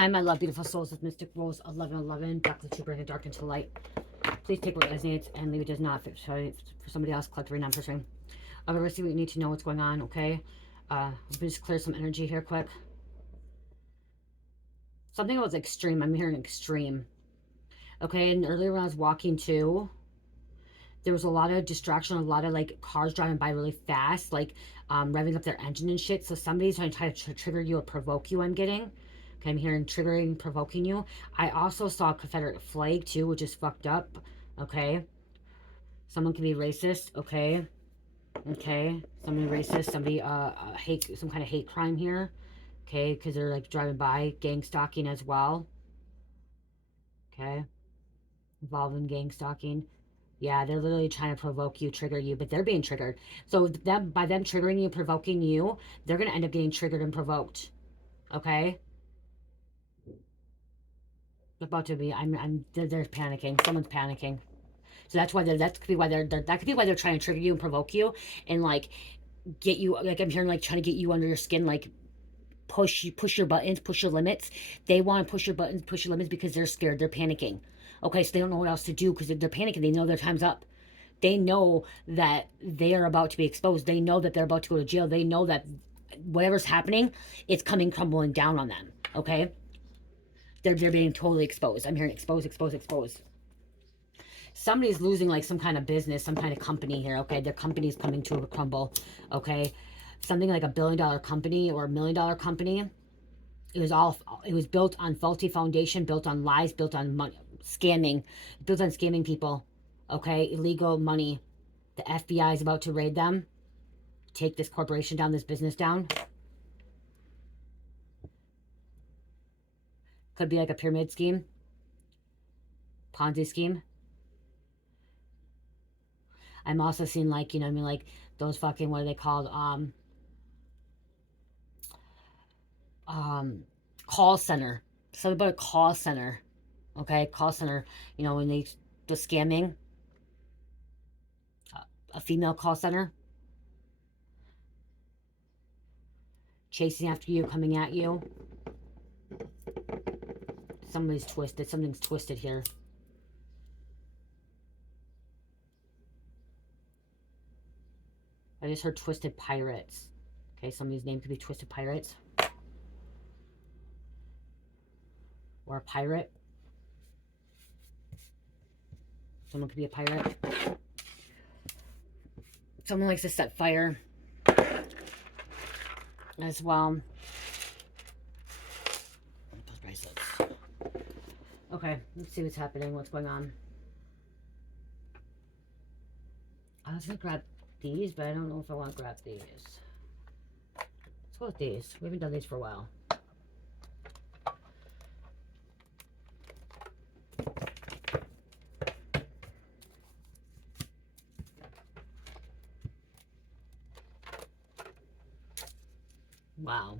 Hi, my love, beautiful souls with Mystic Rose 1111. Back to the truth, bring the dark into light. Please take what resonates and leave it does not. Sorry for somebody else. Collect read, not for stream. I'll ever see what you need to know what's going on, okay? Just clear some energy here quick. Something was extreme. I'm hearing extreme. Okay, and earlier when I was walking too, there was a lot of distraction, a lot of like cars driving by really fast, like revving up their engine and shit. So somebody's trying to trigger you or provoke you, I'm getting. Okay, I'm hearing triggering, provoking you. I also saw a Confederate flag too, which is fucked up. Okay. Someone can be racist. Okay. Okay. Somebody racist. Somebody hate, some kind of hate crime here. Okay, because they're like driving by, gang stalking as well. Okay. Involved in gang stalking. Yeah, they're literally trying to provoke you, trigger you, but they're being triggered. So them, by them triggering you, provoking you, they're going to end up getting triggered and provoked. Okay? About to be, they're panicking. Someone's panicking. So that's why that could be why that could be why they're trying to trigger you and provoke you and like get you, like I'm hearing like trying to get you under your skin, like push your buttons, push your limits. They want to push your buttons, push your limits because they're scared, they're panicking. Okay, so they don't know what else to do because they're panicking. They know their time's up. They know that they are about to be exposed. They know that they're about to go to jail. They know that whatever's happening, it's coming crumbling down on them. Okay? They're being totally exposed. I'm hearing exposed, exposed, exposed. Somebody's losing like some kind of business, some kind of company here. Okay, their company's coming to a crumble. Okay, something like $1 billion company or $1 million company. It was built on faulty foundation, built on lies, built on money, scamming, built on scamming people. Okay, illegal money. The FBI is about to raid them, take this corporation down, this business down. Could be like a pyramid scheme, Ponzi scheme. I'm also seeing like, you know what I mean, like those fucking, what are they called? Call center. Something about a call center. Okay, call center. You know, when the scamming, a female call center, chasing after you, coming at you. Somebody's twisted. Something's twisted here. I just heard Twisted Pirates. Okay, somebody's name could be Twisted Pirates. Or a pirate. Someone could be a pirate. Someone likes to set fire as well. Those bracelets. Okay, let's see what's happening, what's going on. I was gonna grab these, but I don't know if I want to grab these. Let's go with these. We haven't done these for a while. Wow.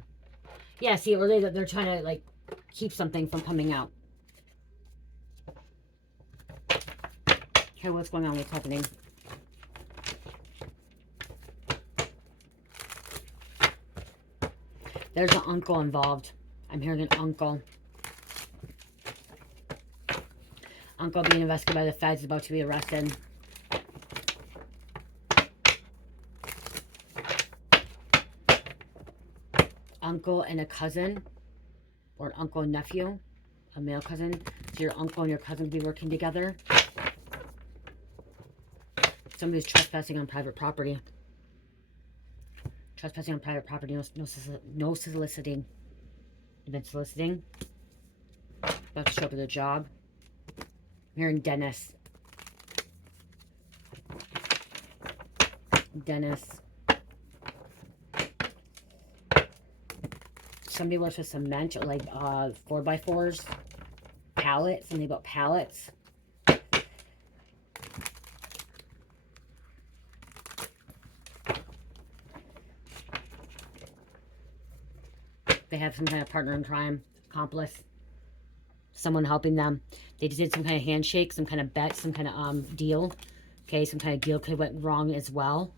Yeah, see, or they're trying to like keep something from coming out. Okay, what's going on? What's happening? There's an uncle involved. I'm hearing an uncle. Uncle being investigated by the feds, about to be arrested. Uncle and a cousin, or an uncle and nephew, a male cousin. So your uncle and your cousin be working together. Somebody's trespassing on private property. Trespassing on private property, no soliciting. You've been soliciting. About to show up at a job. I'm hearing Dennis. Dennis. Somebody works with cement, or like 4x4s. Pallets, something about pallets. They have some kind of partner in crime, accomplice, someone helping them. They just did some kind of handshake, some kind of bet, some kind of deal. Okay, some kind of deal could have went wrong as well.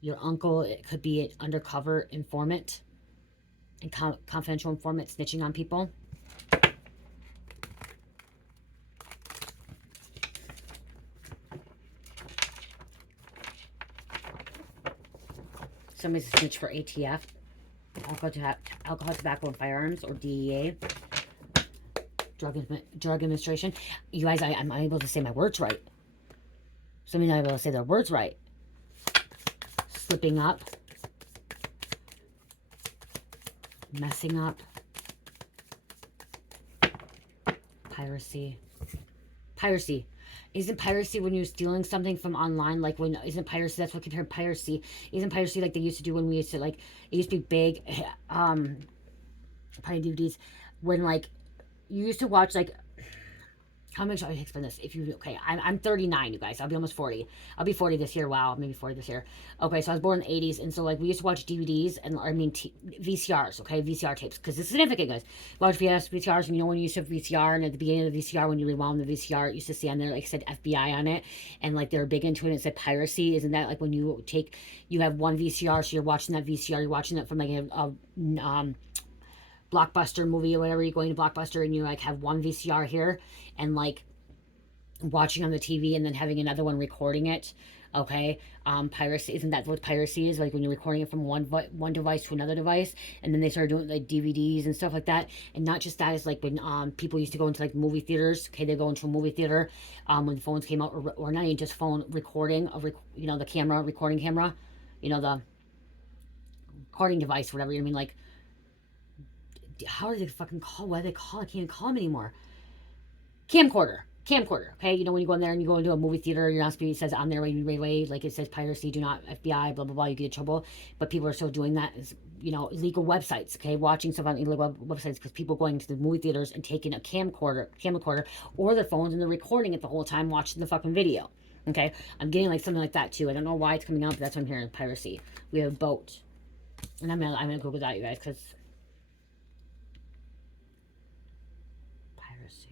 Your uncle, it could be an undercover informant. and confidential informant snitching on people. Somebody's a snitch for ATF, alcohol, tobacco, and firearms, or DEA, Drug Administration. You guys, I'm unable to say my words right. Somebody's not able to say their words right. Slipping up. Messing up. Piracy. Piracy. Isn't piracy when you're stealing something from online? Like, when, isn't piracy, that's what I keep hearing, piracy. Isn't piracy like they used to do when we used to, like, it used to be big, probably DVDs, when, like, you used to watch, like, how much I explain this? If you, okay, I'm 39, you guys. I'll be almost 40. I'll be 40 this year. Wow, maybe 40 this year. Okay, so I was born in the 80s, and so, like, we used to watch DVDs, and, I mean, VCRs, okay, VCR tapes, because it's significant, guys. Watch VCRs, and you know when you used to have VCR, and at the beginning of the VCR, when you rewound the VCR, it used to see on there, like, it said FBI on it, and, like, they were big into it, and it said piracy. Isn't that, like, when you have one VCR, so you're watching that VCR, you're watching it from, like, a Blockbuster movie or whatever, you're going to Blockbuster, and you, like, have one VCR here, and, like, watching on the TV and then having another one recording it. Okay, piracy, isn't that what piracy is? Like, when you're recording it from one device to another device, and then they started doing, like, DVDs and stuff like that. And not just that, is like when people used to go into, like, movie theaters. Okay, they go into a movie theater when phones came out, or not even just phone recording of the camera, recording camera, the recording device, whatever you mean. Like, how do they fucking call? What do they call? I can't even call them anymore. Camcorder. Okay, when you go in there and you go into a movie theater, you're not supposed to, it says on there right away, like, it says piracy, do not FBI, blah blah blah, you get in trouble. But people are still doing that. Illegal websites. Okay, watching stuff on illegal websites, because people going to the movie theaters and taking a camcorder, or their phones, and they're recording it the whole time, watching the fucking video. Okay, I'm getting, like, something like that too. I don't know why it's coming out, but that's what I'm hearing. Piracy. We have a boat, and I'm gonna Google that, you guys, because piracy.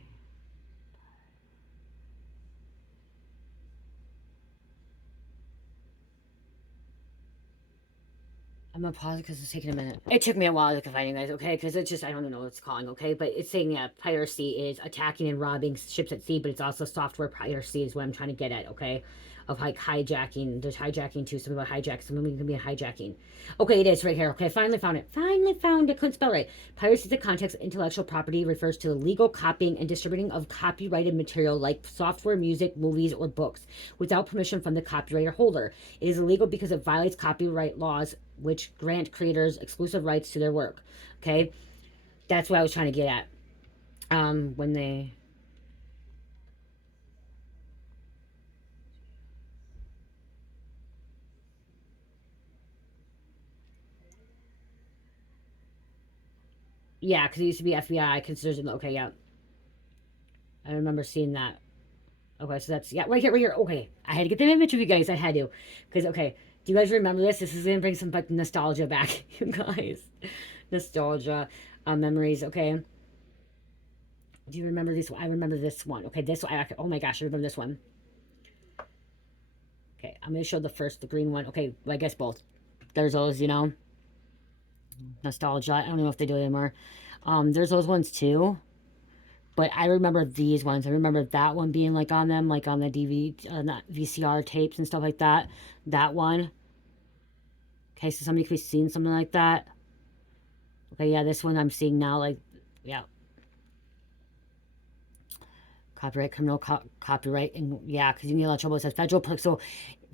I'm gonna pause it because it's taking a minute. It took me a while to find you guys, okay? Because it's just, I don't know what it's calling, okay? But it's saying that piracy is attacking and robbing ships at sea, but it's also software piracy is what I'm trying to get at, okay? Of, like, hijacking. There's hijacking too. Something about hijacking. Something can be a hijacking. Okay, it is right here. Okay, finally found it. Finally found it. Couldn't spell it right. Piracy is the context of intellectual property, refers to the legal copying and distributing of copyrighted material like software, music, movies, or books without permission from the copyright holder. It is illegal because it violates copyright laws, which grant creators exclusive rights to their work. Okay, that's what I was trying to get at. When they yeah, because it used to be FBI considers it. Okay, yeah, I remember seeing that. Okay, so that's, yeah, right here, right here. Okay, I had to get the image of you guys. I had to, because, okay, do you guys remember this? This is gonna bring some, like, nostalgia back, you guys. Nostalgia, memories. Okay. Do you remember this one? I remember this one. Okay, this one. Oh my gosh, I remember this one. Okay, I'm gonna show the green one. Okay, well, I guess both. There's those, nostalgia. I don't know if they do it anymore. There's those ones too. But I remember these ones. I remember that one being, like, on them, like on the VCR tapes and stuff like that. That one. Okay, so somebody could be seeing something like that. Okay, yeah, this one I'm seeing now, like, yeah. Copyright, criminal copyright, and yeah, because you can get a lot of trouble. It says federal, so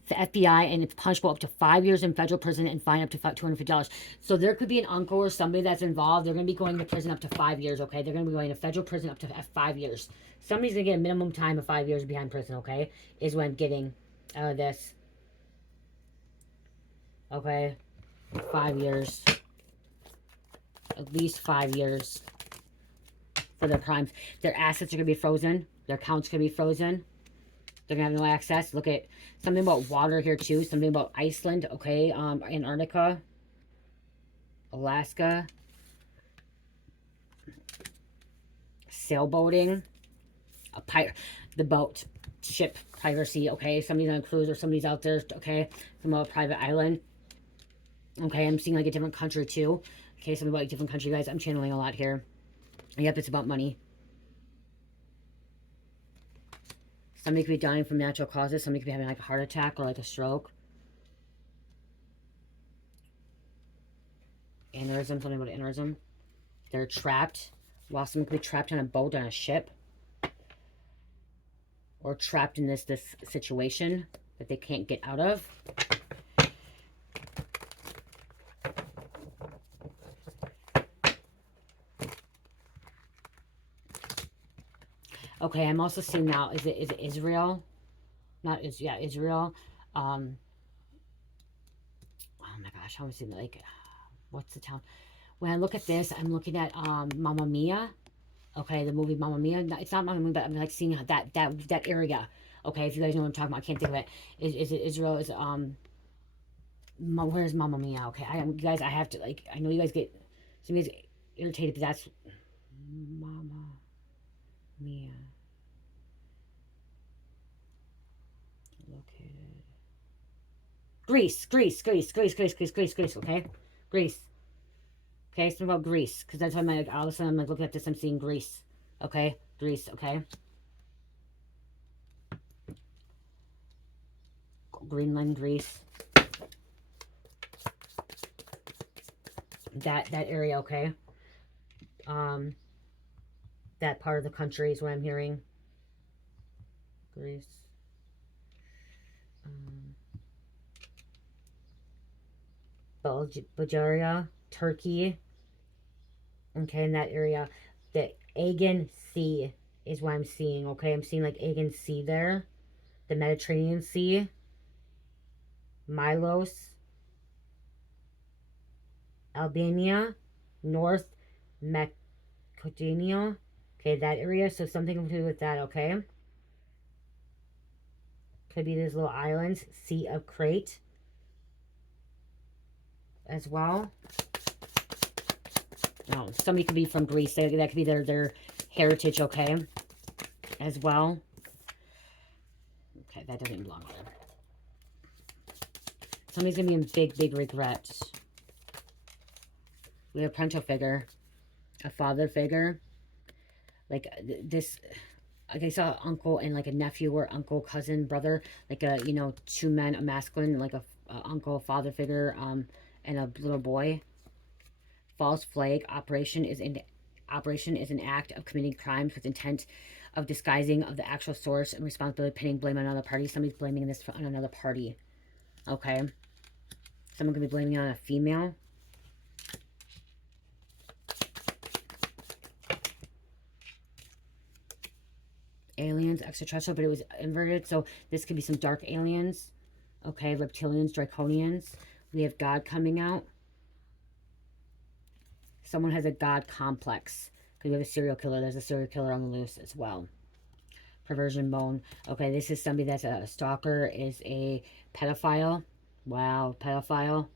the FBI, and it's punishable up to 5 years in federal prison and fine up to $250. So there could be an uncle or somebody that's involved. They're going to be going to prison up to 5 years, okay? They're going to be going to federal prison up to 5 years. Somebody's going to get a minimum time of 5 years behind prison, okay? Is what I'm getting out of this. Okay? 5 years. At least 5 years for their crimes. Their assets are going to be frozen. Their accounts are going to be frozen. They're going to have no access. Look at something about water here too. Something about Iceland, okay? Antarctica. Alaska. Sailboating. The boat. Ship piracy, okay? Somebody's on a cruise or somebody's out there, okay? From a private island. Okay, I'm seeing, like, a different country too. Okay, something about a different country, guys. I'm channeling a lot here. Yep, it's about money. Somebody could be dying from natural causes. Somebody could be having like a heart attack or like a stroke. Aneurysm, something about aneurysm. They're trapped. While someone could be trapped on a boat, on a ship. Or trapped in this situation that they can't get out of. Okay, I'm also seeing now, is it Israel? Not is yeah, Israel. Oh my gosh, how am I seeing like what's the town? When I look at this, I'm looking at Mamma Mia. Okay, the movie Mamma Mia. It's not Mamma Mia, but I'm like seeing that area. Okay, if you guys know what I'm talking about, I can't think of it. Is it Israel? Is where's Mamma Mia? Okay, you guys, I have to like. I know you guys get some guys irritated, but that's Mamma Mia. Located. Greece. Okay, Greece. Okay, something about Greece, because that's why I'm like, all of a sudden I'm like looking at this, I'm seeing Greece. Okay, Greece. Okay. Greenland, Greece. That area. Okay. That part of the country is what I'm hearing. Greece. Bulgaria, Turkey. Okay, in that area. The Aegean Sea is what I'm seeing. Okay, I'm seeing like Aegean Sea there. The Mediterranean Sea. Milos. Albania. North Macedonia. Okay, that area. So something to do with that, okay? Could be these little islands. Sea of Crete. As well. No, somebody could be from Greece. That could be their heritage, okay? As well. Okay, that doesn't belong there. Somebody's going to be in big regrets. We have a parental figure. A father figure. Like this, like I saw uncle and like a nephew or uncle, cousin, brother. Like a, you know, two men, a masculine, like a uncle, father figure, and a little boy. False flag operation is an act of committing crimes with intent of disguising of the actual source and responsibility, pinning blame on another party. Somebody's blaming this on another party. Okay. Someone could be blaming it on a female. Aliens, extraterrestrial, but it was inverted. So this could be some dark aliens. Okay, reptilians, draconians. We have God coming out. Someone has a God complex. Because we have a serial killer. There's a serial killer on the loose as well. Perversion bone. Okay, this is somebody that's a stalker, is a pedophile. Wow, pedophile.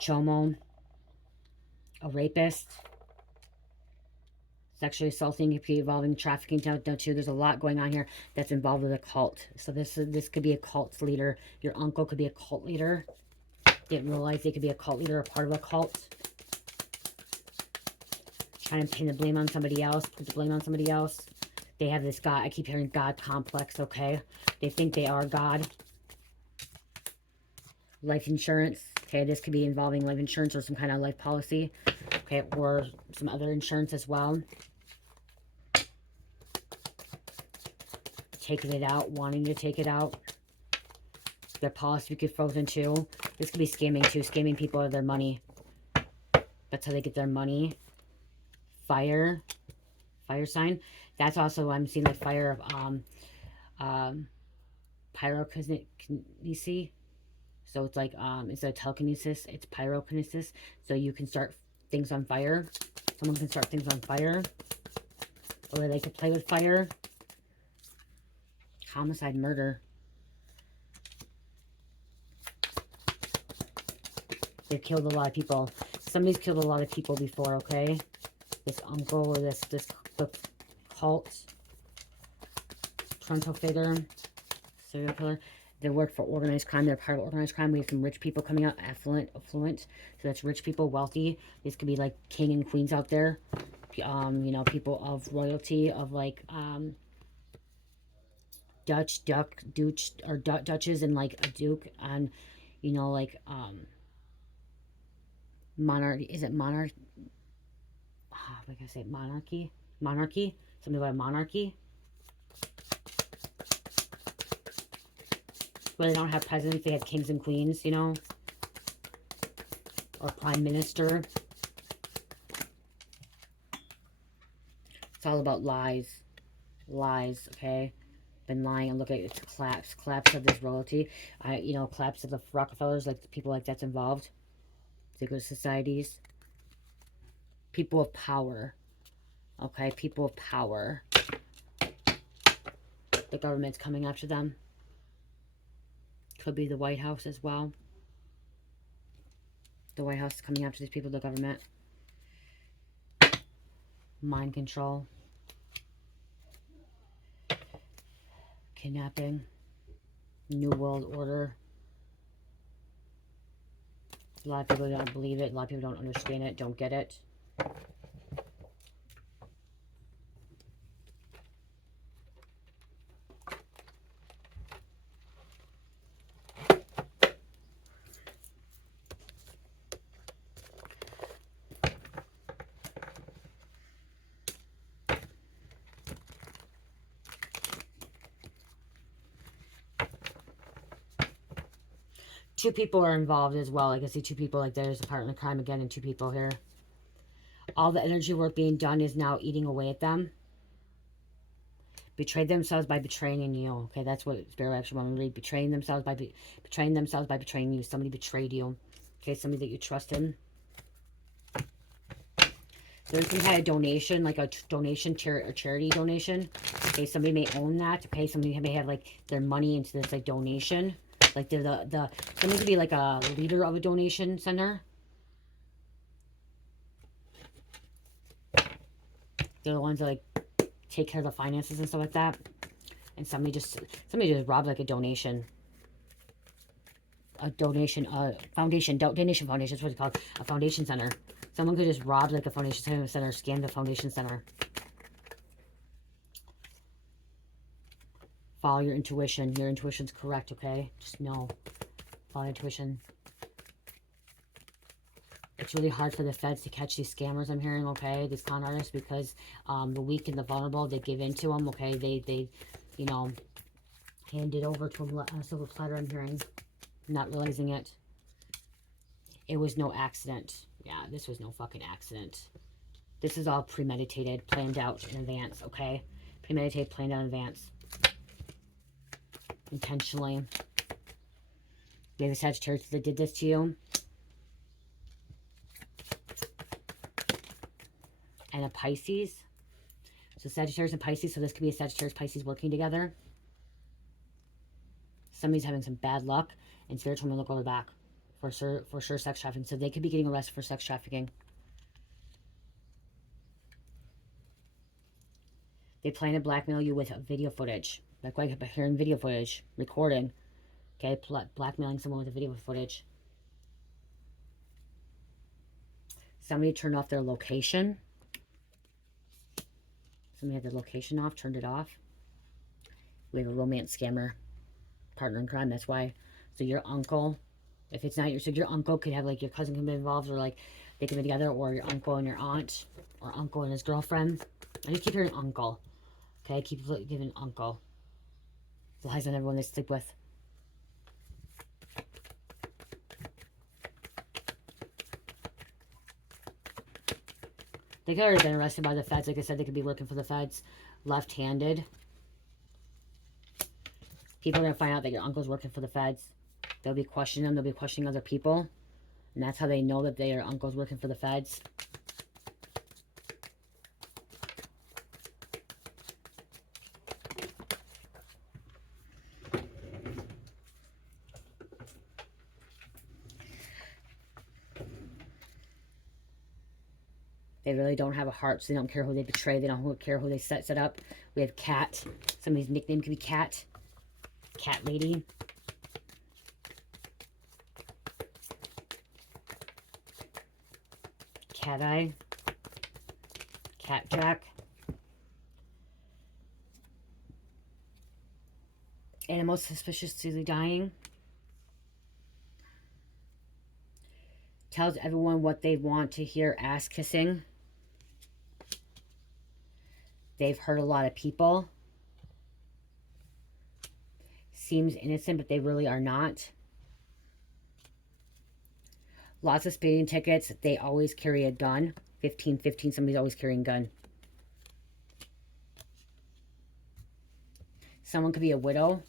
Chomo. A rapist. Sexually assaulting, involving trafficking down too. There's a lot going on here that's involved with a cult. So this could be a cult leader. Your uncle could be a cult leader. Didn't realize they could be a cult leader or part of a cult. Trying to pin the blame on somebody else, put the blame on somebody else. They have this God, I keep hearing God complex, okay? They think they are God. Life insurance, okay? This could be involving life insurance or some kind of life policy, okay? Or some other insurance as well. Taking it out, wanting to take it out. Their policy could be frozen too. This could be scamming too, scamming people of their money. That's how they get their money. Fire sign. That's also, I'm seeing the fire of pyrokinesis. So it's like instead of telekinesis, it's pyrokinesis. So you can start things on fire. Someone can start things on fire, or they could play with fire. Homicide, murder. They've killed a lot of people. Somebody's killed a lot of people before, okay? This uncle or this cult. Parental figure. Serial killer. They work for organized crime. They're part of organized crime. We have some rich people coming out, affluent. So that's rich people, wealthy. This could be like king and queens out there. You know, people of royalty, of like duchess and like a duke, and you know, like monarchy. Is it monarch? What can I say? Monarchy. Something about a monarchy. Where they don't have presidents, they have kings and queens, you know, or prime minister. It's all about lies, okay? Been lying, and look at its collapse of this royalty. You know, collapse of the Rockefellers, like the people like that's involved. Secret societies. People of power, okay? People of power. The government's coming after them. Could be the White House as well. The White House is coming after these people, the government. Mind control. Kidnapping. New World Order. A lot of people don't believe it. A lot of people don't understand it, don't get it. Two people are involved as well. I can see two people, like there's a partner in crime again and two people here. All the energy work being done is now eating away at them. Betrayed themselves by betraying you. Okay, that's what Spirit actually want to read. Betraying themselves by betraying you. Somebody betrayed you. Okay, somebody that you trusted. There's some kind of donation, like a donation, or charity donation. Okay, somebody may own that. Okay, somebody may have like their money into this like donation. Like they're somebody could be like a leader of a donation center. They're the ones that like take care of the finances and stuff like that. And somebody just robbed like a donation. Donation foundation. Donation foundation is what it's called. A foundation center. Someone could just rob like a foundation center, scam the foundation center. Follow your intuition. Your intuition's correct, okay? Just know. Follow your intuition. It's really hard for the feds to catch these scammers, I'm hearing, okay? These con artists, because the weak and the vulnerable, they give in to them, okay? They you know, hand it over to them on a silver platter, I'm hearing. Not realizing it. It was no accident. Yeah, this was no fucking accident. This is all premeditated, planned out in advance, okay? Premeditated, planned out in advance. Intentionally. We have a Sagittarius that did this to you. And a Pisces. So Sagittarius and Pisces. So this could be a Sagittarius Pisces working together. Somebody's having some bad luck. And Spirit told me to look over the back. For sure sex trafficking. So they could be getting arrested for sex trafficking. They plan to blackmail you with video footage. Like what I kept hearing, video footage. Recording. Okay, blackmailing someone with a video footage. Somebody turned off their location. Somebody had their location off, turned it off. We have a romance scammer. Partner in crime, that's why. So your uncle, if it's not so your uncle could have like your cousin can be involved, or like they can be together, or your uncle and your aunt, or uncle and his girlfriend. I just keep hearing uncle. Okay, keep giving uncle. The lies on everyone they sleep with. They could have already been arrested by the feds. Like I said, they could be working for the feds. Left-handed. People are going to find out that your uncle's working for the feds. They'll be questioning them. They'll be questioning other people. And that's how they know that their uncle's working for the feds. They really don't have a heart, so they don't care who they betray. They don't care who they set up. We have Cat. Somebody's nickname could be Cat. Cat Lady. cat eye, cat jack, animals suspiciously dying, tells everyone what they want to hear, ass kissing, they've hurt a lot of people, seems innocent but they really are not, lots of speeding tickets, they always carry a gun, 15, somebody's always carrying a gun. Someone could be a widow.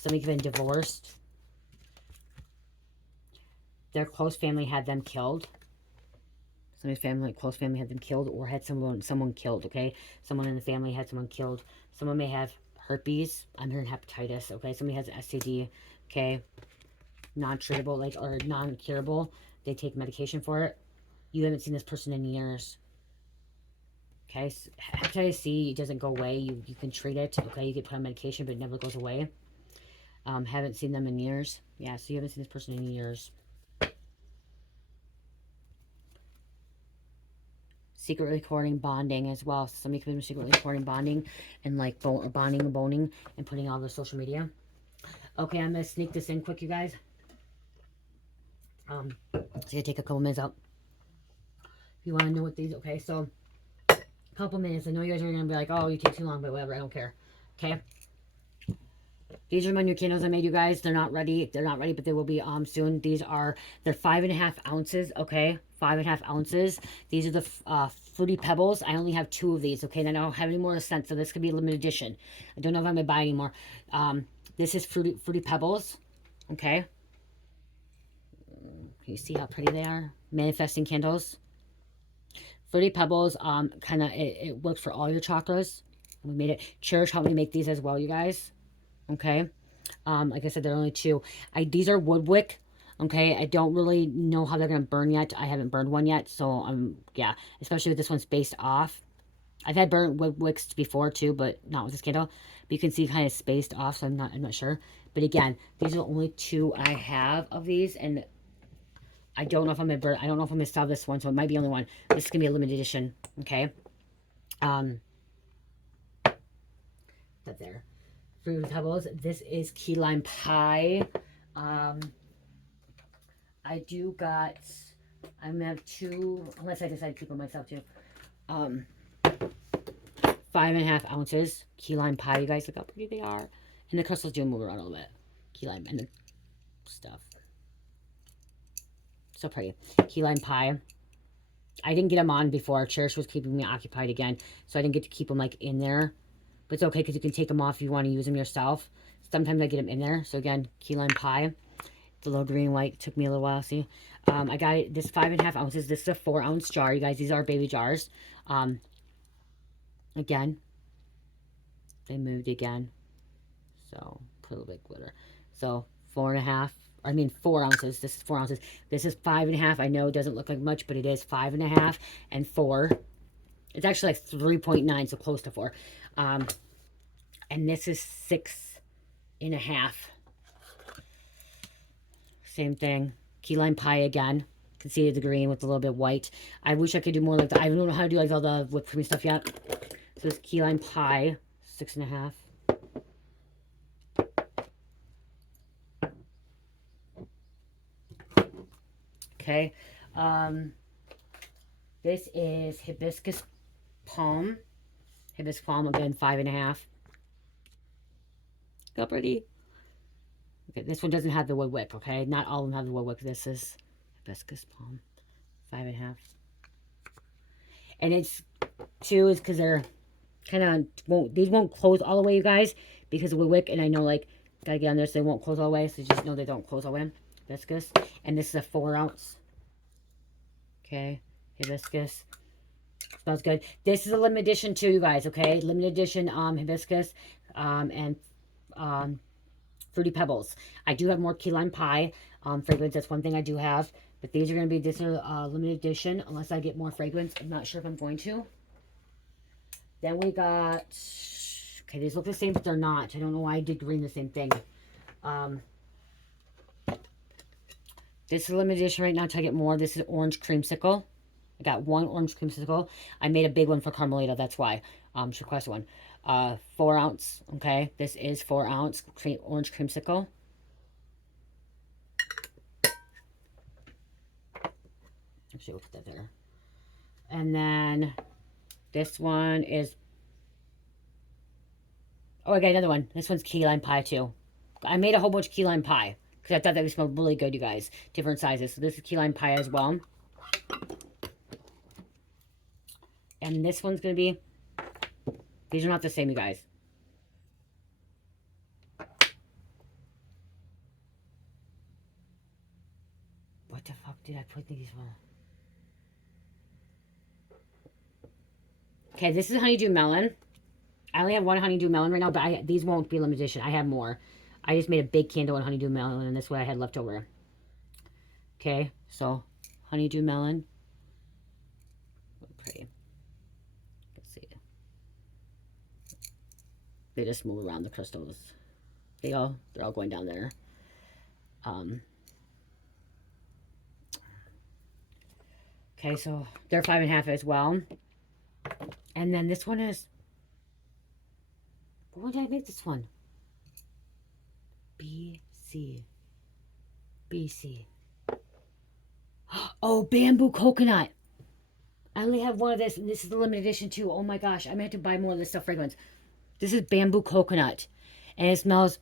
Somebody could have been divorced. Their close family had them killed. Somebody's family, close family had them killed or had someone killed, okay? Someone in the family had someone killed. Someone may have herpes. I'm hearing hepatitis, okay? Somebody has STD, okay? Non-treatable, like, or non-curable. They take medication for it. You haven't seen this person in years. Okay, so hepatitis C doesn't go away. You can treat it. Okay, you get put on medication, but it never goes away. Haven't seen them in years. Yeah, so you haven't seen this person in years. Secret recording bonding as well. So somebody could be secretly recording bonding and like bonding and boning and putting all over social media. Okay, I'm gonna sneak this in quick, you guys. It's gonna take a couple minutes out. If you want to know what these, okay, so couple minutes. I know you guys are gonna be like, oh, you take too long, but whatever, I don't care. Okay, these are my new candles I made, you guys. They're not ready, but they will be soon. These are, they're 5.5 ounces. Okay, 5.5 ounces. These are the Fruity Pebbles. I only have 2 of these. Okay, and I don't have any more scents, so this could be a limited edition. I don't know if I'm gonna buy any more. This is Fruity Pebbles. Okay, can you see how pretty they are? Manifesting candles. Fruity Pebbles, kind of, it works for all your chakras. We made it. Cherish helped me make these as well, you guys. Okay. Like I said, there are only 2. These are wood wick. Okay. I don't really know how they're going to burn yet. I haven't burned one yet. So, yeah. Especially with this one spaced off. I've had burnt wood wicks before too, but not with this candle. But you can see kind of spaced off, so I'm not sure. But again, these are the only 2 I have of these, and I don't know if I'm gonna burn. I don't know if I'm gonna sell this one, so it might be only one. This is gonna be a limited edition. Okay. That's there. Fruit Pebbles. This is key lime pie. I do got. I'm gonna have 2, unless I decide to keep them myself too. 5.5 ounces key lime pie. You guys look how pretty they are, and the crystals do move around a little bit. Key lime and the stuff. So pretty. Key lime pie. I didn't get them on before. Cherish was keeping me occupied again, so I didn't get to keep them like in there. But it's okay because you can take them off if you want to use them yourself. Sometimes I get them in there. So again, key lime pie. It's a little green and white. It took me a little while. See, I got it. This 5.5 ounces. This is a 4-ounce jar, you guys. These are baby jars. Again, they moved again. So put a little bit of glitter. So 4.5. I mean 4 ounces. This is 4 ounces. This is 5.5. I know it doesn't look like much, but it is 5.5 and 4. It's actually like 3.9, so close to 4. And this is 6.5. Same thing. Key lime pie again. You can see the green with a little bit white. I wish I could do more like that. I don't know how to do like all the whipped cream stuff yet. So it's key lime pie, 6.5. Okay. This is hibiscus palm. Hibiscus palm, again, 5.5. Look how pretty. Okay, this one doesn't have the wood wick, okay? Not all of them have the wood wick. This is hibiscus palm, 5.5. And it's 2 is because they're kind of, these won't close all the way, you guys, because of wood wick. And I know, like, gotta get on there so they won't close all the way. So just know they don't close all the way. Hibiscus. And this is a 4-ounce. Okay, hibiscus. Smells good. This is a limited edition too, you guys, okay? Limited edition hibiscus and Fruity Pebbles. I do have more key lime pie fragrance. That's one thing I do have. But these are going to be, this is a limited edition unless I get more fragrance. I'm not sure if I'm going to. Then we got, okay, these look the same, but they're not. I don't know why I did green the same thing. This is a limited edition right now. Till I get more. This is orange creamsicle. I got one orange creamsicle. I made a big one for Carmelita. That's why. She requested one. 4 ounce. Okay. This is 4 ounce orange creamsicle. Actually, we'll put that there. And then this one is... Oh, I got another one. This one's key lime pie, too. I made a whole bunch of key lime pie. Because I thought that would smell really good, you guys. Different sizes. So this is key lime pie as well. And this one's going to be... These are not the same, you guys. What the fuck did I put these for? Okay, this is honeydew melon. I only have one honeydew melon right now, but these won't be limited edition. I have more. I just made a big candle on honeydew melon, and this is what I had left over. Okay, so honeydew melon. Pretty. Let's see. They just move around the crystals. They're all going down there. Okay, so they're 5.5 as well. And then this one is... When did I make this one? BC. Oh, bamboo coconut. I only have one of this, and this is the limited edition too. Oh my gosh, I meant to buy more of this stuff fragrance. This is bamboo coconut, and it smells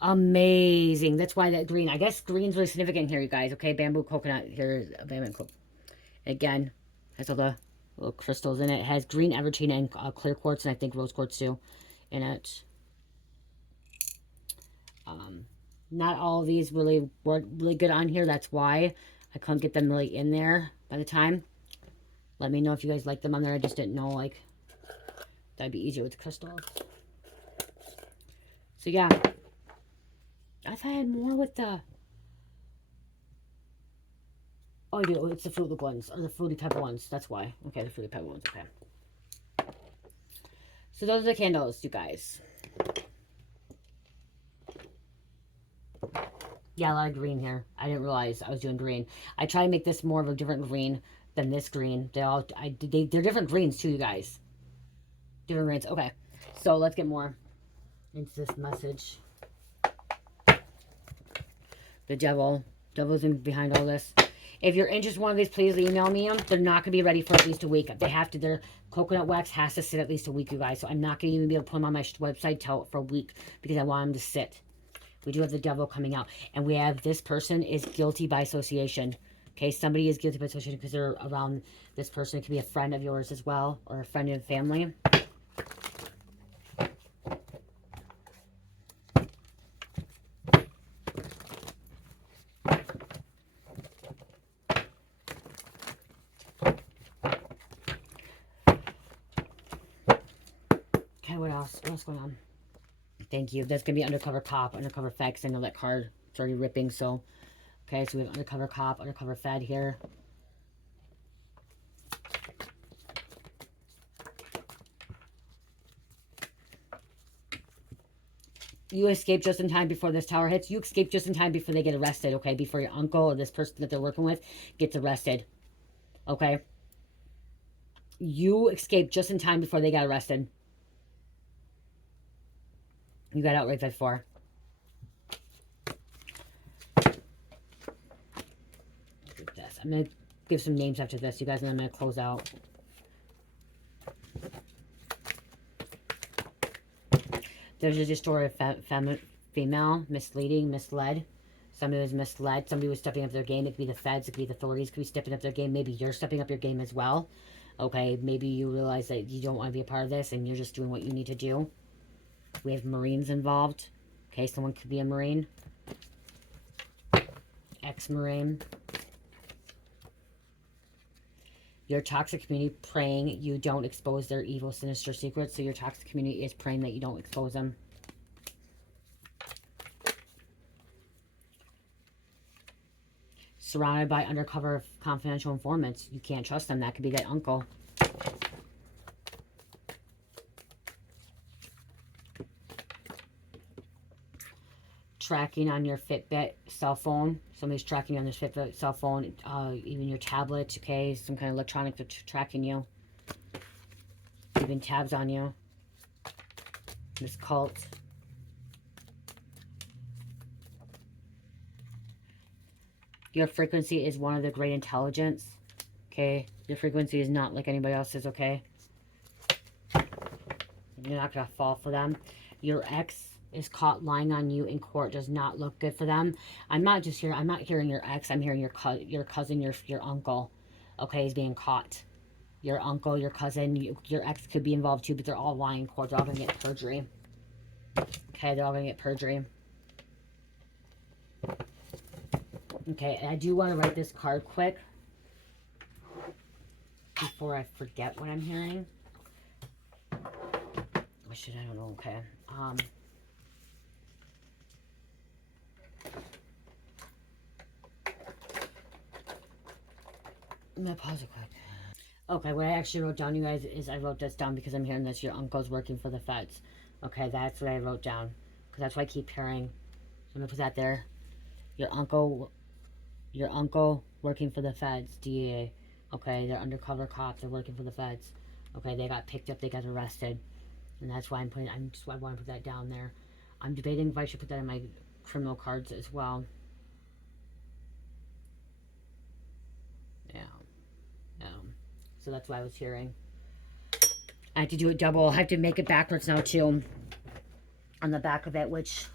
amazing. That's why that green. I guess green's really significant here, you guys. Okay, bamboo coconut. Here's a bamboo coconut. Again, has all the little crystals in it. It has green evergreen and clear quartz, and I think rose quartz too in it. Not all of these really were really good on here. That's why I couldn't get them really in there by the time. Let me know if you guys like them on there. I just didn't know, like, that'd be easier with the crystals. So, yeah. I thought I had more with the... Oh, I do. It's the fruit loop ones. Or the fruity pepper ones. That's why. Okay, the fruity pepper ones. Okay. So, those are the candles, you guys. Yeah, a lot of green here. I didn't realize I was doing green. I try to make this more of a different green than this green. They're different greens too, you guys. Different greens. Okay, so let's get more into this message. The devil's in behind all this. If you're interested in one of these, please email me them. They're not gonna be ready for at least a week. They have to. Their coconut wax has to sit at least a week, you guys. So I'm not gonna even be able to put them on my website for a week because I want them to sit. We do have the devil coming out. And we have this person is guilty by association. Okay, somebody is guilty by association because they're around this person. It could be a friend of yours as well, or a friend of the family. Okay, what else? What's going on? Thank you. That's going to be undercover cop, undercover fed, because I know that card is already ripping, so... Okay, so we have undercover cop, undercover fed here. You escape just in time before this tower hits. You escape just in time before they get arrested, okay? Before your uncle or this person that they're working with gets arrested, okay? You escape just in time before they got arrested. You got out right before. I'm going to give some names after this, you guys, and I'm going to close out. There's a story of female, misleading, misled. Somebody was misled. Somebody was stepping up their game. It could be the feds. It could be the authorities. It could be stepping up their game. Maybe you're stepping up your game as well. Okay, maybe you realize that you don't want to be a part of this and you're just doing what you need to do. We have Marines involved. Okay, someone could be a Marine. Ex-Marine. Your toxic community praying you don't expose their evil, sinister secrets. So your toxic community is praying that you don't expose them. Surrounded by undercover confidential informants. You can't trust them. That could be that uncle. tracking on your Fitbit cell phone. Somebody's tracking on this Fitbit cell phone, even your tablet, okay? Some kind of electronic that's tracking you. Keeping tabs on you. This cult. Your frequency is one of the great intelligence, okay? Your frequency is not like anybody else's, okay? You're not going to fall for them. Your ex is caught lying on you in court. Does not look good for them. I'm not hearing your ex. I'm hearing your cousin, your uncle. Okay, is being caught. Your uncle, your cousin, your ex could be involved too, but they're all lying in court. They're all going to get perjury. Okay, they're all going to get perjury. Okay, and I do want to write this card quick before I forget what I'm hearing. Or should I don't know, okay. I'm gonna pause it quick. Okay, what I actually wrote down, you guys, is I wrote this down because I'm hearing this. Your uncle's working for the feds. Okay, that's what I wrote down. Because that's what I keep hearing. So I'm gonna put that there. Your uncle working for the feds, DEA. Okay, they're undercover cops. They're working for the feds. Okay, they got picked up. They got arrested. And that's why I want to put that down there. I'm debating if I should put that in my criminal cards as well. Yeah. So that's what I was hearing. I have to do it double. I have to make it backwards now too. On the back of it, which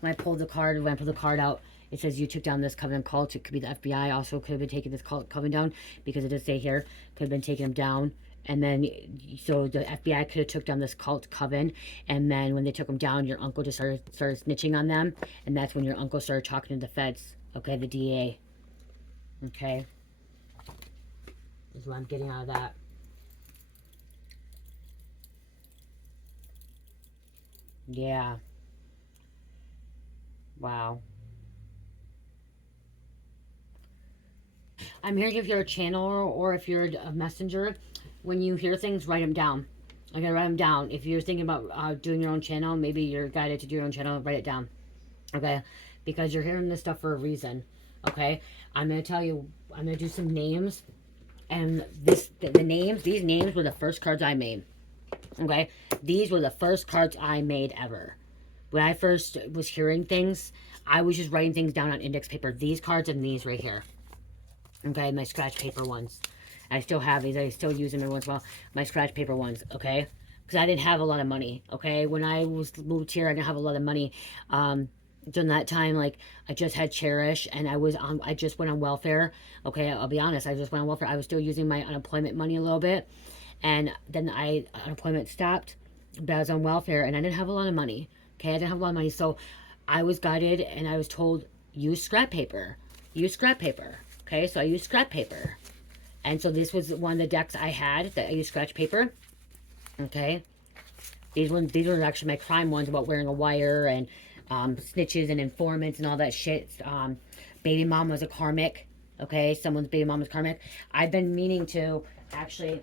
when I pulled the card out, it says you took down this coven cult. It could be the FBI. Also could have been taking this coven down because it does say here could have been taking them down. And then, so the FBI could have took down this cult coven, and then when they took them down, your uncle just started snitching on them, and that's when your uncle started talking to the feds. Okay, the DA. Okay, is what I'm getting out of that. Yeah. Wow. I'm hearing if you're a channeler or if you're a messenger, when you hear things, write them down. Okay, write them down. If you're thinking about doing your own channel, maybe you're guided to do your own channel, write it down. Okay, because you're hearing this stuff for a reason. Okay, I'm going to tell you, I'm going to do some names. And these names were the first cards I made. Okay, these were the first cards I made ever. When I first was hearing things, I was just writing things down on index paper. These cards and these right here. Okay, my scratch paper ones. I still have these. I still use them every once in a while. My scratch paper ones, okay? Because I didn't have a lot of money, okay? When I moved here, I didn't have a lot of money. During that time, like, I just had Cherish, and I just went on welfare. Okay, I'll be honest, I just went on welfare. I was still using my unemployment money a little bit. And then unemployment stopped, but I was on welfare, and I didn't have a lot of money. Okay, I didn't have a lot of money. So I was guided, and I was told, use scrap paper. Use scrap paper. Okay, so I used scrap paper. And so this was one of the decks I had that I used scratch paper. Okay. These were actually my crime ones about wearing a wire and snitches and informants and all that shit. Baby mom was a karmic. Okay, someone's baby mom was karmic. I've been meaning to actually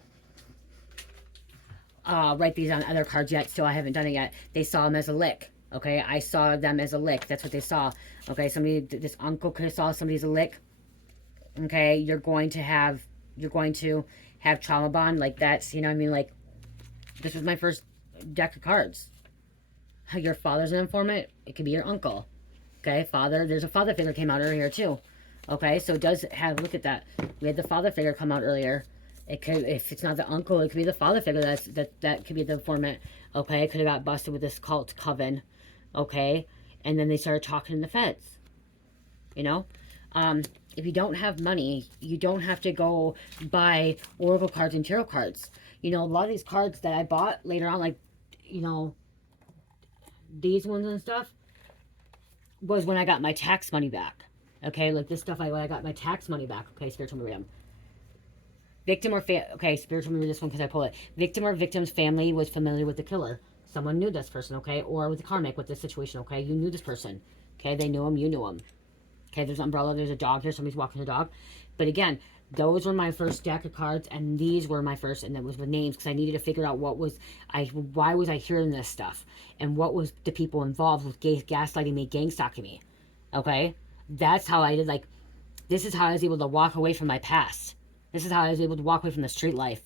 write these on other cards yet, so I haven't done it yet. They saw them as a lick. Okay, I saw them as a lick. That's what they saw. Okay, this uncle could have saw somebody as a lick. Okay, you're going to have trauma bond. Like, that's, you know what I mean? Like, this was my first deck of cards. Your father's an informant. It could be your uncle. Okay, there's a father figure came out earlier too. Okay, so it does have, look at that. We had the father figure come out earlier. It could, if it's not the uncle, it could be the father figure. That could be the informant. Okay, it could have got busted with this cult coven. Okay, and then they started talking to the feds. You know, if you don't have money, you don't have to go buy oracle cards and tarot cards. You know, a lot of these cards that I bought later on, like, you know, these ones and stuff, was when I got my tax money back. Okay, like this stuff, when I got my tax money back. Okay, spiritual medium. Victim or okay, spiritual medium, this one because I pull it. Victim or victim's family was familiar with the killer. Someone knew this person, okay, or with the karmic, with this situation, okay. You knew this person, okay. They knew him, you knew him. Okay, there's an umbrella, there's a dog here, somebody's walking the dog. But again, Those were my first deck of cards, and these were my first, and that was the names, because I needed to figure out why was I hearing this stuff, and what was the people involved with gaslighting me, gang stalking me. Okay, that's how I did. Like, this is how I was able to walk away from my past. This is how I was able to walk away from the street life,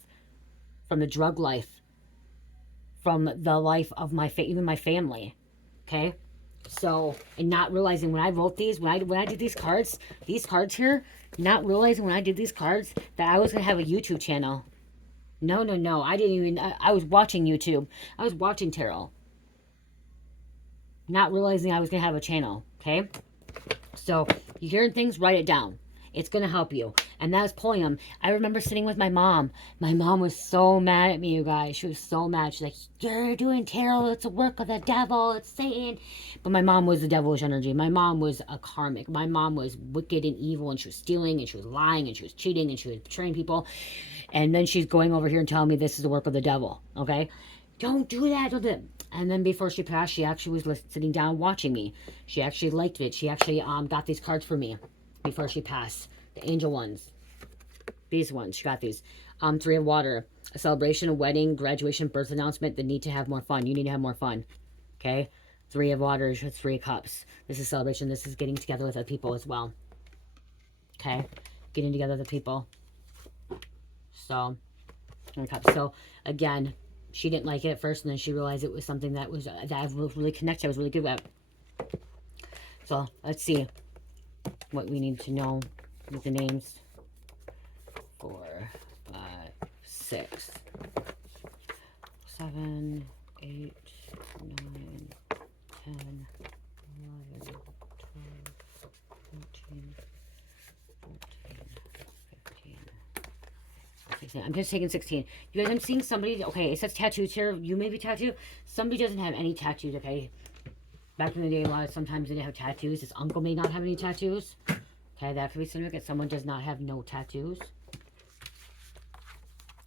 from the drug life, from the life of even my family. Okay, so, and not realizing when I wrote these, when I did these cards here, not realizing when I did these cards that I was gonna have a YouTube channel. No, no, no. I didn't even. I was watching YouTube. I was watching tarot. Not realizing I was gonna have a channel. Okay, so you're hearing things, write it down. It's gonna help you. And that was pulling them. I remember sitting with my mom. My mom was so mad at me, you guys. She was so mad. She's like, "You're doing tarot. It's a work of the devil. It's Satan." But my mom was the devilish energy. My mom was a karmic. My mom was wicked and evil, and she was stealing, and she was lying, and she was cheating, and she was betraying people. And then she's going over here and telling me this is the work of the devil. Okay, don't do that. Don't do that. And then before she passed, she actually was sitting down watching me. She actually liked it. She actually got these cards for me before she passed. The angel ones. These ones. She got these. Three of water. A celebration, a wedding, graduation, birth announcement. The need to have more fun. You need to have more fun. Okay? Three of water. Three of cups. This is celebration. This is getting together with other people as well. Okay? Getting together with the people. So, so again, she didn't like it at first, and then she realized it was something that I was really connected. I was really good at. So let's see what we need to know with the names. 4, 5, 6, 7, 8, 9, 10, 11, 12, 13, 14, 15. 16. I'm just taking 16. You guys, I'm seeing somebody. Okay, it says tattoos here. You may be tattooed. Somebody doesn't have any tattoos. Okay. Back in the day, sometimes they didn't have tattoos. His uncle may not have any tattoos. Okay, that could be significant. Someone does not have no tattoos.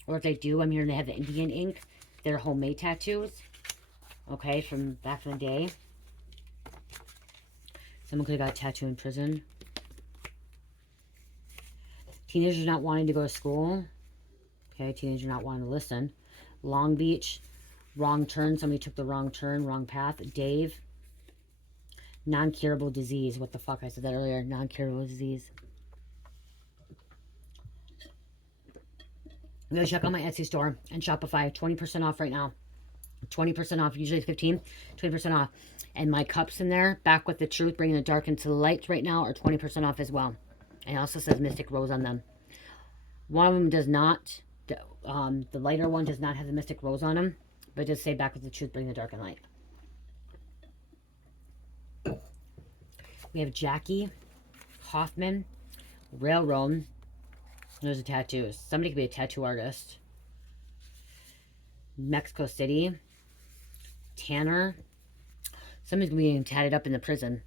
Or if they do, I'm hearing they have the Indian ink. They're homemade tattoos. Okay, from back in the day. Someone could have got a tattoo in prison. Teenagers not wanting to go to school. Okay, teenager not wanting to listen. Long Beach. Wrong turn. Somebody took the wrong turn, wrong path. Dave. Non-curable disease. What the fuck? I said that earlier. Non-curable disease. I'm going to check on my Etsy store and Shopify. 20% off right now. 20% off. Usually 15. 20% off. And my cups in there, back with the truth, bringing the dark into the light right now, are 20% off as well. And it also says Mystic Rose on them. One of them does not. The lighter one does not have the Mystic Rose on them. But it does say back with the truth, bring the dark and light. We have Jackie Hoffman, Railroad. There's a tattoo. Somebody could be a tattoo artist. Mexico City. Tanner. Somebody's going to be tatted up in the prison.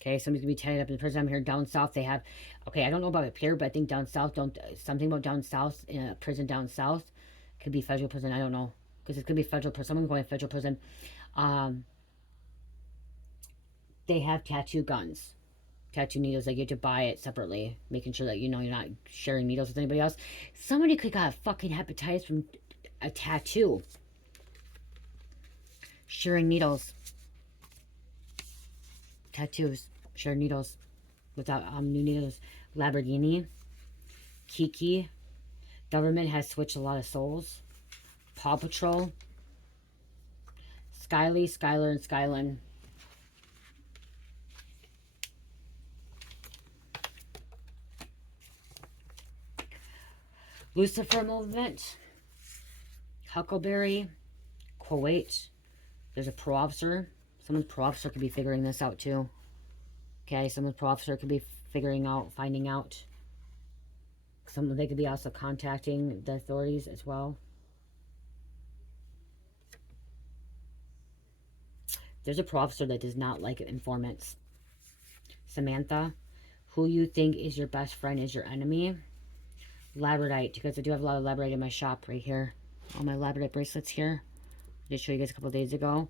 Okay, somebody's going to be tatted up in the prison. I'm here down south. They have, okay, I don't know about up here, but I think down south, something about down south, in a prison down south. Could be federal prison. I don't know. Because it could be federal prison. Someone's going to federal prison. They have tattoo guns. Tattoo needles. Like, you have to buy it separately. Making sure that, you know, you're not sharing needles with anybody else. Somebody could got fucking hepatitis from a tattoo. Sharing needles. Tattoos. Sharing needles. Without new needles. Lamborghini. Kiki. Government has switched a lot of souls. Paw Patrol. Skyly, Skylar, and Skylin. Lucifer Movement. Huckleberry. Kuwait. There's a pro officer. Someone's pro officer could be figuring this out too. Okay, someone's pro officer could be figuring out, finding out. They could be also contacting the authorities as well. There's a pro officer that does not like informants. Samantha. Who you think is your best friend is your enemy. Labradorite, because I do have a lot of labradorite in my shop right here. All my labradorite bracelets here. I did show you guys a couple days ago.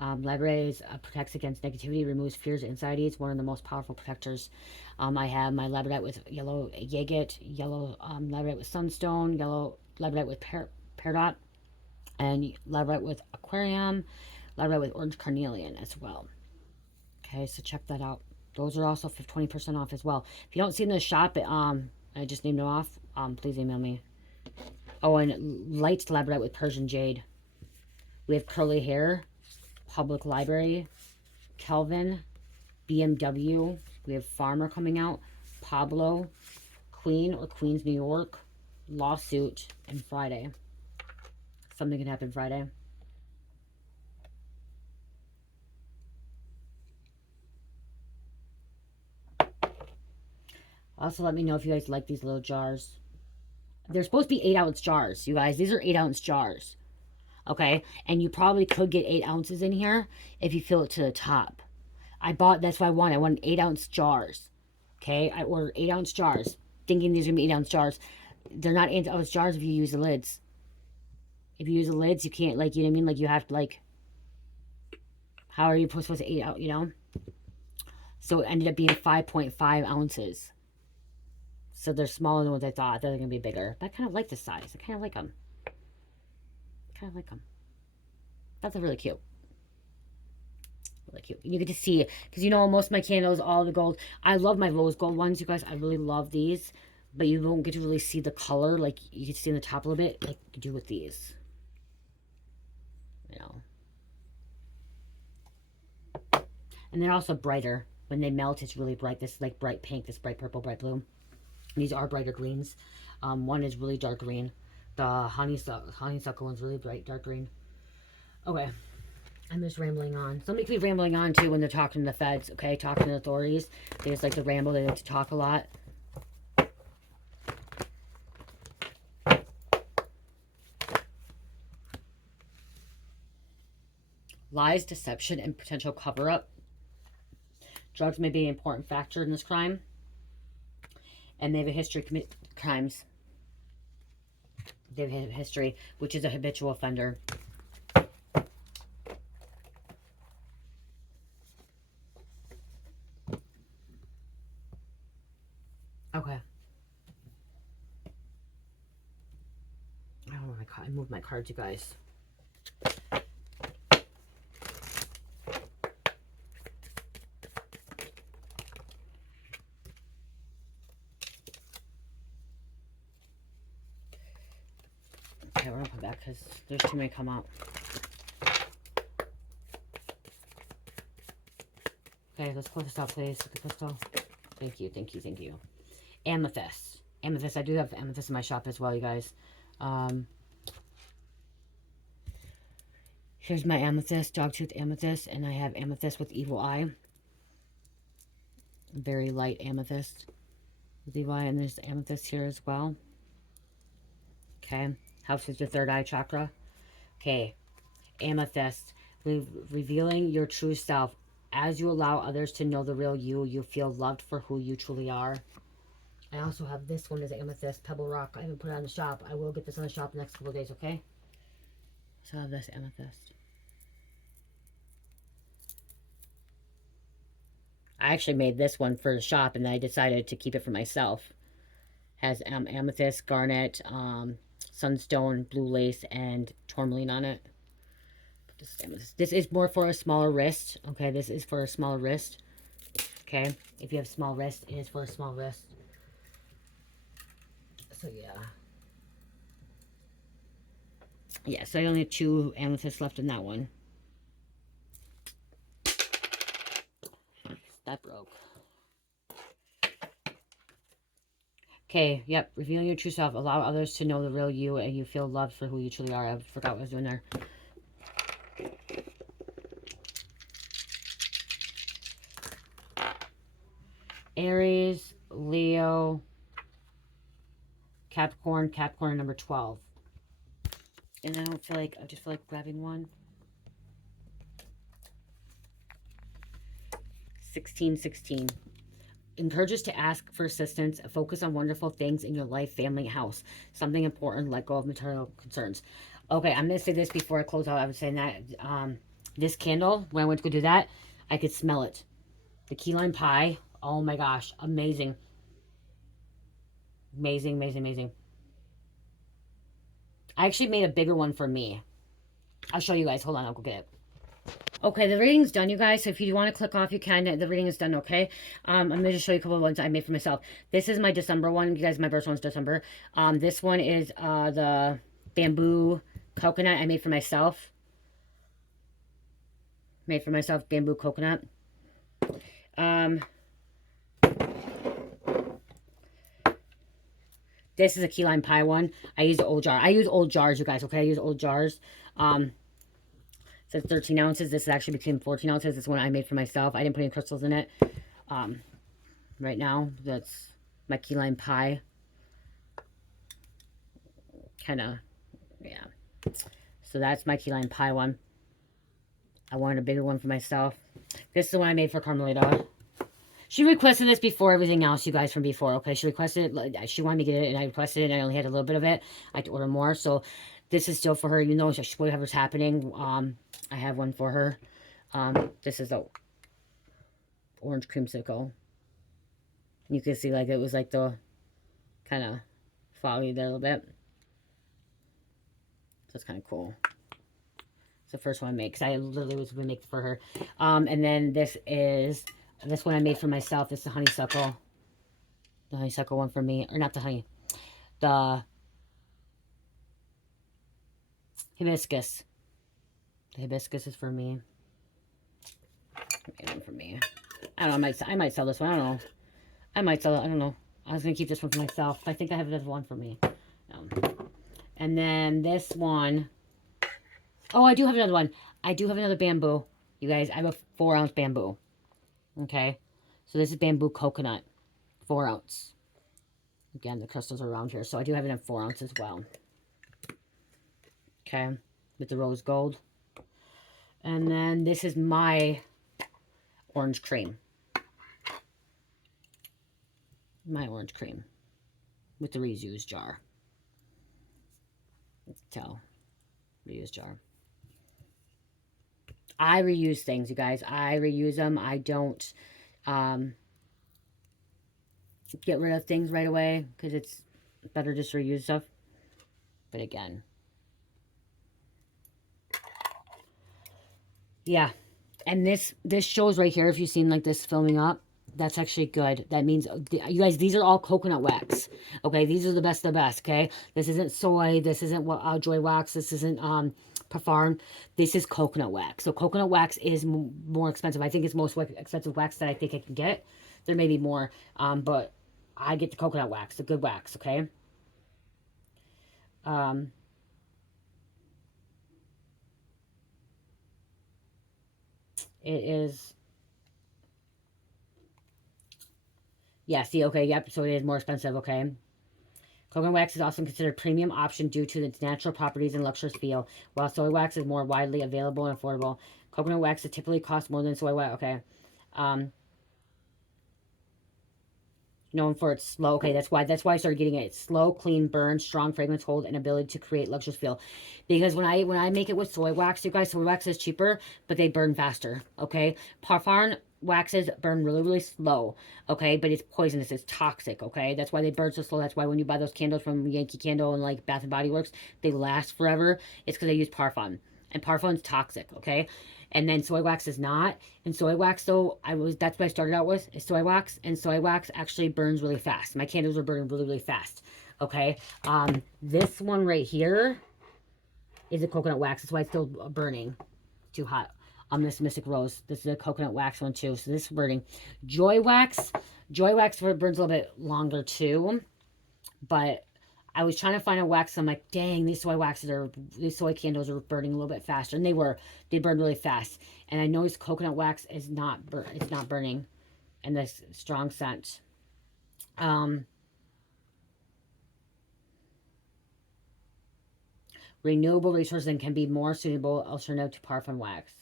Labradorite protects against negativity, removes fears and anxiety. It's one of the most powerful protectors. I have my Labradorite with yellow agate, yellow Labradorite with sunstone, yellow Labradorite with peridot, and Labradorite with aquarium, Labradorite with orange carnelian as well. Okay, so check that out. Those are also for 20% off as well. If you don't see them in the shop, I just named them off. Please email me. Oh, and light Labradorite with Persian jade. We have curly hair, Public Library, Kelvin, BMW. We have Farmer coming out, Pablo, Queen or Queens, New York, Lawsuit, and Friday. Something can happen Friday. Also, let me know if you guys like these little jars. They're supposed to be 8-ounce jars, you guys. These are 8-ounce jars. Okay? And you probably could get 8 ounces in here if you fill it to the top. That's what I wanted. I wanted 8-ounce jars. Okay? I ordered 8-ounce jars, thinking these are going to be 8-ounce jars. They're not 8-ounce jars if you use the lids. If you use the lids, you can't, like, you know what I mean? Like, you have to, like, how are you supposed to 8 out, you know? So it ended up being 5.5 ounces. So they're smaller than what I thought. They're going to be bigger. But I kind of like the size. I kind of like them. That's really cute. Really cute. You get to see, because you know, most of my candles, all the gold. I love my rose gold ones, you guys. I really love these. But you won't get to really see the color. Like, you can see in the top a little bit, like you do with these. You know. And they're also brighter. When they melt, it's really bright. This is like bright pink, this bright purple, bright blue. These are brighter greens. One is really dark green. The honeysuckle one's really bright, dark green. Okay. I'm just rambling on. Somebody could be rambling on too when they're talking to the feds, okay? Talking to the authorities. They just like to ramble. They like to talk a lot. Lies, deception, and potential cover-up. Drugs may be an important factor in this crime. And they have a history of commit crimes. They have a history, which is a habitual offender. Okay. I don't know my card. I moved my cards, you guys. Okay, we're gonna put that because there's too many come out. Okay, let's close this out, please. The crystal. Thank you, thank you, thank you. Amethyst. Amethyst. I do have amethyst in my shop as well, you guys. Here's my amethyst, dogtooth amethyst, and I have amethyst with evil eye. Very light amethyst with evil eye, and there's amethyst here as well. Okay, helps with your third eye chakra. Okay, amethyst, revealing your true self. As you allow others to know the real you, you feel loved for who you truly are. I also have this one as amethyst, pebble rock. I haven't put it on the shop. I will get this on the shop the next couple of days, okay? So I have this amethyst. I actually made this one for the shop, and then I decided to keep it for myself. Has amethyst, garnet, sunstone, blue lace, and tourmaline on it. This is more for a smaller wrist. Okay, this is for a smaller wrist. Okay, if you have small wrist, it is for a small wrist. So yeah. Yeah, so I only have 2 amethysts left in that one. That broke. Okay, yep. Revealing your true self. Allow others to know the real you, and you feel loved for who you truly are. I forgot what I was doing there. Aries, Leo, Capricorn, Capricorn number 12. And I just feel like grabbing one. 1616. Encourages to ask for assistance, focus on wonderful things in your life, family, house. Something important, let go of material concerns. Okay, I'm going to say this before I close out. I was saying that This candle, when I went to go do that, I could smell it. The key lime pie. Oh my gosh. Amazing. Amazing, amazing, amazing. I actually made a bigger one for me. I'll show you guys. Hold on, I'll go get it. Okay, the reading's done, you guys. So if you want to click off, you can. The reading is done, okay? I'm going to just show you a couple of ones I made for myself. This is my December one. You guys, my first one's December. This one is the bamboo coconut I made for myself. Made for myself, bamboo coconut. This is a key lime pie one. I use old jar. I use old jars, you guys, okay? I use old jars. It says 13 ounces. This is actually between 14 ounces. This one I made for myself. I didn't put any crystals in it. Right now, that's my key lime pie. Kind of, yeah. So that's my key lime pie one. I wanted a bigger one for myself. This is the one I made for Carmelita. She requested this before everything else, you guys, from before, okay? She requested it. She wanted me to get it, and I requested it, and I only had a little bit of it. I had to order more, so this is still for her. You know, whatever's happening, I have one for her. This is the orange creamsicle. You can see, like, it was, like, the kind of foggy there a little bit. So it's kind of cool. It's the first one I made, because I literally was going to make it for her. And then this one I made for myself. This is the honeysuckle. The honeysuckle one for me. Or not the honey. The hibiscus. The hibiscus is for me. One for me. I don't know. I might sell this one. I don't know. I might sell it. I don't know. I was going to keep this one for myself. I think I have this one for me. And then this one. Oh, I do have another one. I do have another bamboo. You guys, I have a 4-ounce bamboo. Okay. So this is bamboo coconut. 4 ounce. Again, the crystals are around here. So I do have it in 4 ounce as well. Okay. With the rose gold. And then this is my orange cream. My orange cream. With the reused jar. Let's tell. Reused jar. I reuse things, you guys. I reuse them. I don't get rid of things right away because it's better just to reuse stuff. But again, yeah. And this shows right here, if you've seen like this filming up, that's actually good. That means, you guys, these are all coconut wax. Okay, these are the best of the best, okay? This isn't soy. This isn't Joy Wax. This isn't Parfum. This is coconut wax. So coconut wax is more expensive. I think it's most expensive wax that I think I can get. There may be more, but I get the coconut wax, the good wax, okay? It is... Yeah, see, okay, yep, so it is more expensive, okay? Coconut wax is also considered a premium option due to its natural properties and luxurious feel, while soy wax is more widely available and affordable. Coconut wax typically costs more than soy wax, okay? Known for its slow, okay, that's why I started getting it. It's slow, clean burn, strong fragrance hold, and ability to create luxurious feel. Because when I make it with soy wax, you guys, soy wax is cheaper, but they burn faster, okay? Parfum waxes burn really, really slow, okay? But it's poisonous, it's toxic, okay? That's why they burn so slow. That's why when you buy those candles from Yankee Candle and like Bath and Body Works, they last forever. It's because they use Parfum. And Parfum's toxic, okay? And then soy wax is not. And soy wax, though, that's what I started out with, is soy wax. And soy wax actually burns really fast. My candles were burning really, really fast. Okay. This one right here is a coconut wax. That's why it's still burning. Too hot. This Mystic Rose. This is a coconut wax one, too. So this is burning. Joy wax. Joy wax burns a little bit longer, too. But I was trying to find a wax. I'm like, dang, these soy candles are burning a little bit faster. And they burned really fast. And I noticed coconut wax is it's not burning. And this strong scent. Renewable resources and can be more suitable alternative to Parfum wax.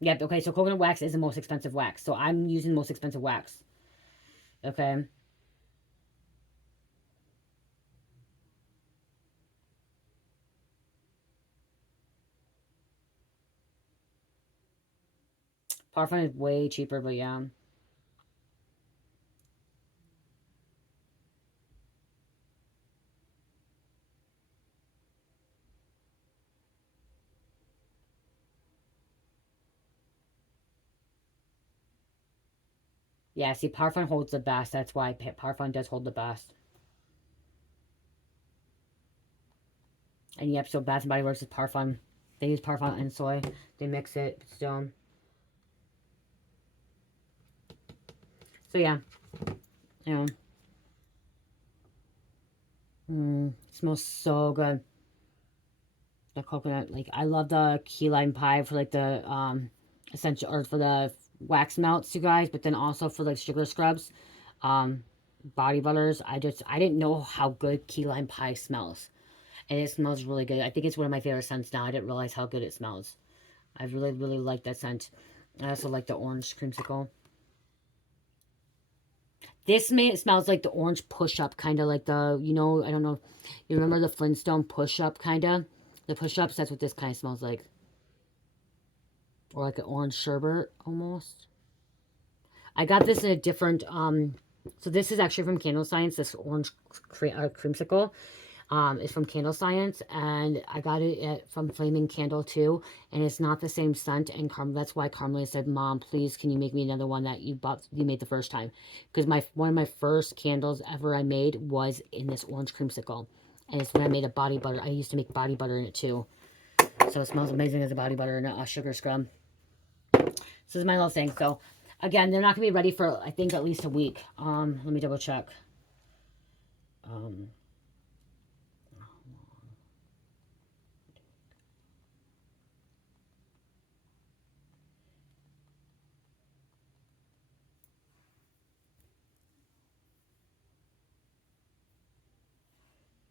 Yep, okay, so coconut wax is the most expensive wax. So I'm using the most expensive wax. Okay. Parfum is way cheaper, but yeah. Yeah, see, Parfum holds the best. That's why Parfum does hold the best. And yep, so Bath and Body Works is Parfum. They use Parfum and soy. They mix it, but still. So yeah, you know, smells so good. The coconut, like I love the key lime pie for like the essential or for the wax melts, you guys. But then also for like sugar scrubs, um, body butters. I didn't know how good key lime pie smells, and it smells really good. I think it's one of my favorite scents now. I didn't realize how good it smells. I really like that scent. I also like the orange creamsicle. It smells like the orange push-up, kind of like the, I don't know, you remember the Flintstone push-up, kind of? The push-ups, that's what this kind of smells like. Or like an orange sherbet, almost. I got this in a different, so this is actually from Candle Science, this orange creamsicle. Is from Candle Science, and I got it from Flaming Candle too, and it's not the same scent. And that's why Carmelita said, "Mom, please, can you make me another one that you made the first time?" Because one of my first candles ever I made was in this orange creamsicle, and it's when I made a body butter. I used to make body butter in it too, so it smells amazing as a body butter and a sugar scrub. So this is my little thing. So again, they're not gonna be ready for I think at least a week. Let me double check. Um.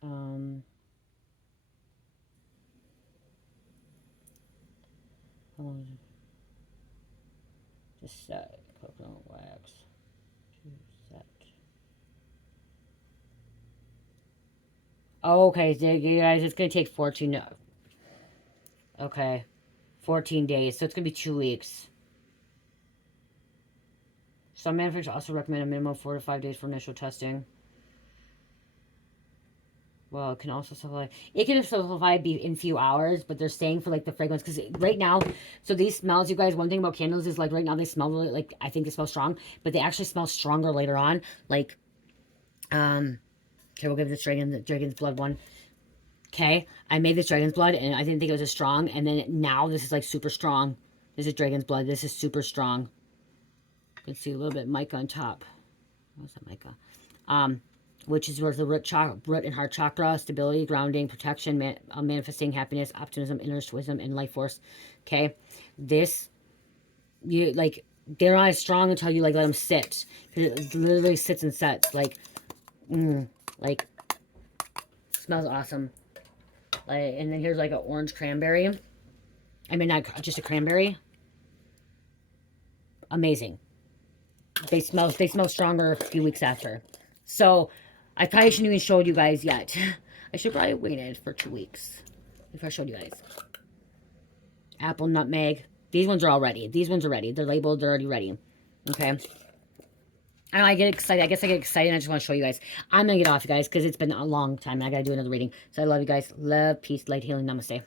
Um, how long is it? Just set coconut wax to set. Oh, okay, so you guys, it's gonna take 14. Okay, 14 days, so it's gonna be 2 weeks. Some manufacturers also recommend a minimum of 4 to 5 days for initial testing. Well, it can also simplify. It can simplify be in few hours, but they're staying for like the fragrance because right now, so these smells, you guys. One thing about candles is like right now they smell really like I think they smell strong, but they actually smell stronger later on. Like, okay, we'll give this dragon's blood one. Okay, I made this dragon's blood and I didn't think it was as strong, and then now this is like super strong. This is dragon's blood. This is super strong. You can see a little bit mica on top. What's that mica? Which is where the root and heart chakra, stability, grounding, protection, manifesting happiness, optimism, inner wisdom, and life force. Okay, this you like they're not as strong until you like let them sit. It literally sits and sets like smells awesome. Like, and then here's like an orange cranberry. I mean, not just a cranberry. Amazing. They smell stronger a few weeks after. So I probably shouldn't even showed you guys yet. I should probably waited for 2 weeks before I showed you guys. Apple, nutmeg. These ones are all ready. These ones are ready. They're labeled. They're already ready. Okay. And I get excited. I guess I get excited and I just want to show you guys. I'm going to get off, you guys, because it's been a long time. And I got to do another reading. So I love you guys. Love, peace, light, healing. Namaste.